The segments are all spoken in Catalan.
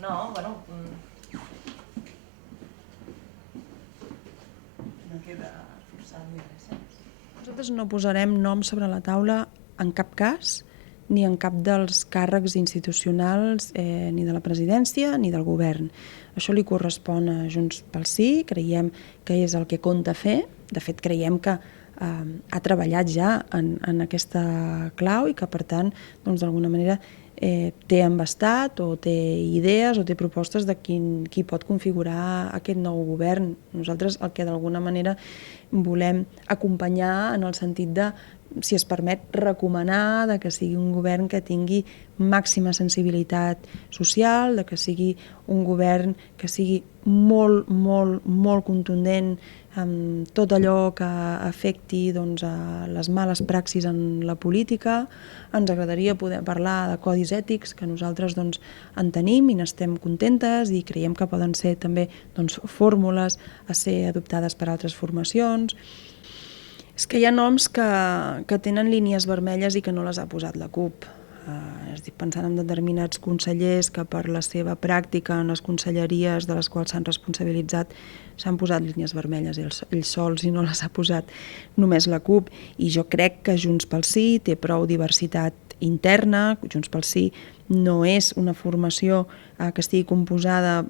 No, bueno... No queda forçat ni res. Nosaltres no posarem noms sobre la taula en cap cas, ni en cap dels càrrecs institucionals, ni de la presidència ni del govern. Això li correspon a Junts pel Sí, creiem que és el que compta fer. De fet, creiem que ha treballat ja en aquesta clau i que, per tant, doncs, d'alguna manera té embastat o té idees o té propostes de qui pot configurar aquest nou govern. Nosaltres el que d'alguna manera volem acompanyar en el sentit de, si es permet, recomanar de que sigui un govern que tingui màxima sensibilitat social, de que sigui un govern que sigui molt, molt, molt contundent amb tot allò que afecti doncs, a les males praxis en la política. Ens agradaria poder parlar de codis ètics, que nosaltres doncs, en tenim i n'estem contentes i creiem que poden ser també doncs, fórmules a ser adoptades per altres formacions. És que hi ha noms que tenen línies vermelles i que no les ha posat la CUP. Estic pensant en determinats consellers que per la seva pràctica en les conselleries de les quals s'han responsabilitzat s'han posat línies vermelles ells sols i no les ha posat només la CUP. I jo crec que Junts pel Sí té prou diversitat interna. Junts pel Sí no és una formació que estigui composada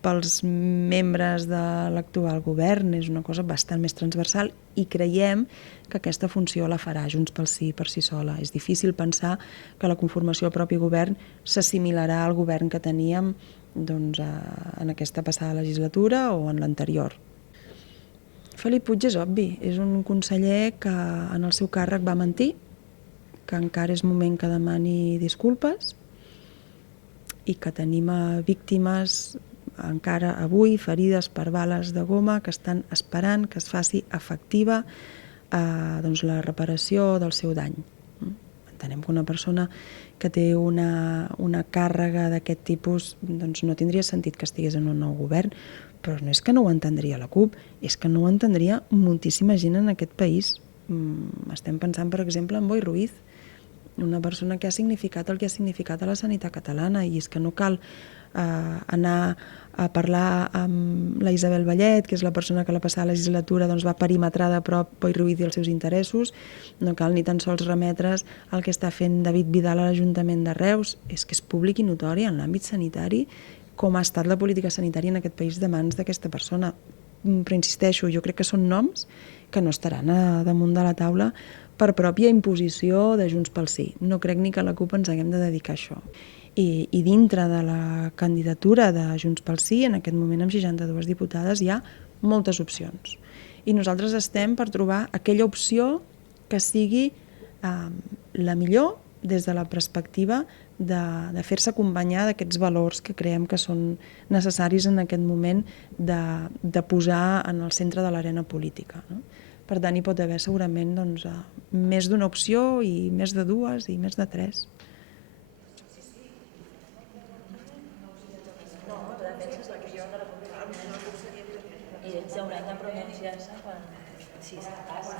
pels membres de l'actual govern, és una cosa bastant més transversal i creiem que aquesta funció la farà Junts pel Sí per si sola. És difícil pensar que la conformació del propi govern s'assimilarà al govern que teníem doncs, en aquesta passada legislatura o en l'anterior. Felip Puig és obvi, és un conseller que en el seu càrrec va mentir, que encara és moment que demani disculpes i que tenim víctimes encara avui ferides per bales de goma que estan esperant que es faci efectiva doncs, la reparació del seu dany. Entenem que una persona que té una càrrega d'aquest tipus doncs no tindria sentit que estigués en un nou govern, però no és que no ho entendria la CUP, és que no ho entendria moltíssima gent en aquest país. Estem pensant, per exemple, en Boi Ruiz, una persona que ha significat el que ha significat a la sanitat catalana, i és que no cal anar a parlar amb la Isabel Vallet, que és la persona que la passada legislatura doncs, va perimetrar de prop Boi Ruiz i els seus interessos, no cal ni tan sols remetre's al que està fent David Vidal a l'Ajuntament de Reus. És que és públic i notori en l'àmbit sanitari com ha estat la política sanitària en aquest país de mans d'aquesta persona. Però insisteixo, jo crec que són noms que no estaran damunt de la taula per pròpia imposició de Junts pel Sí. No crec ni que a la CUP ens haguem de dedicar a això. I dintre de la candidatura de Junts pel Sí, en aquest moment amb 62 diputades, hi ha moltes opcions. I nosaltres estem per trobar aquella opció que sigui la millor des de la perspectiva de fer-se acompanyar d'aquests valors que creiem que són necessaris en aquest moment de posar en el centre de l'arena política. No? Per tant, hi pot haver segurament doncs, més d'una opció i més de dues i més de tres. I ells hauran de pronunciar-se quan, si és que passa,